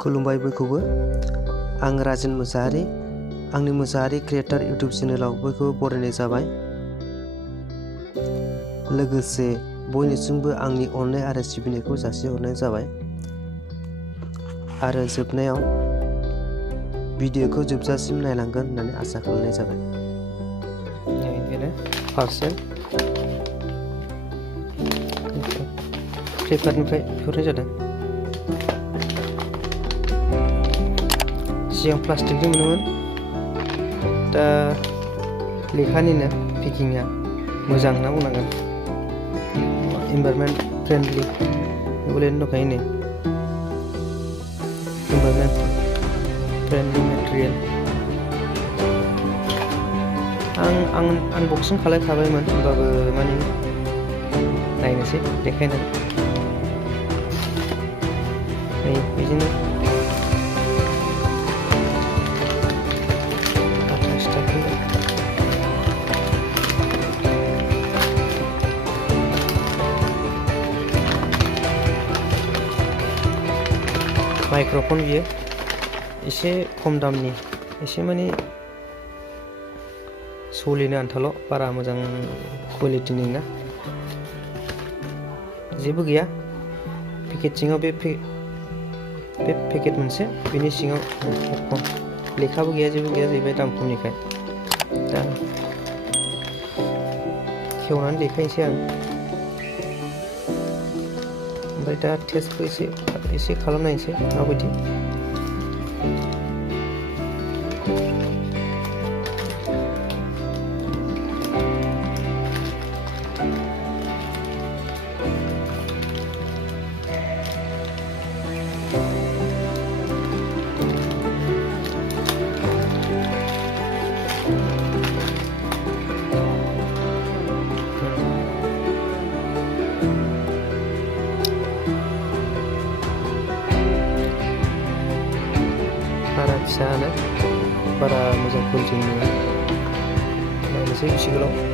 खुलुमबाय बयखौबो। आं राजेन मुसाहारि, आंनि मुसाहारि क्रिएटर इउटिउब चेनेलाव बयखौबो बरायनाय जाबाय। लोगोसे बयनिसिमबो आंनि अननाय आरो सिबिनायखौ जासिहरनाय जाबाय। आरो जोबनायाव भिडिअखौ जोबजासिम नायलांगोन होननानै आसा खालामनाय जाबाय। बेनो पार्सेल फ्लिपकार्टनिफ्राय बिहरनाय जादों। सिगां प्लास्टिकनि मोनोमोन, दा लेखानिनो पेकिंआ मोजां होनना बुंनांगोन। इनभाइरनमेन्ट फ्रेन्डलि बेबायदिनो दंखायो नै, इनभाइरनमेन्ट फ्रेन्डलि मेटेरियेल। आं आनबक्सिं खालामखाबायमोन, होमबाबो माने नायनोसै देखायनानै। नै बिदिनो 28 थाखा। माइक्र'फन बियो एसे खम दामनि, एसे माने सोलिनो आन्थाल', बारा मोजां कुवालिटिनि नङा। जेबो गैया पेकेट सिङाव, बे पेकेट मोनसे, बिनि सिङाव हेडफन, लेखाबो गैया, जेबो गैया जाहैबाय दाम खमनिखाय। दा खेवनानै देखायनोसै आं, ओमफ्राय दा टेस्टबो एसे खालामनायनोसै माबायदि। बारा फिसानो, बारा मोजां कुवालिटिनि नङा। नायनोसै बेसे गोलाव।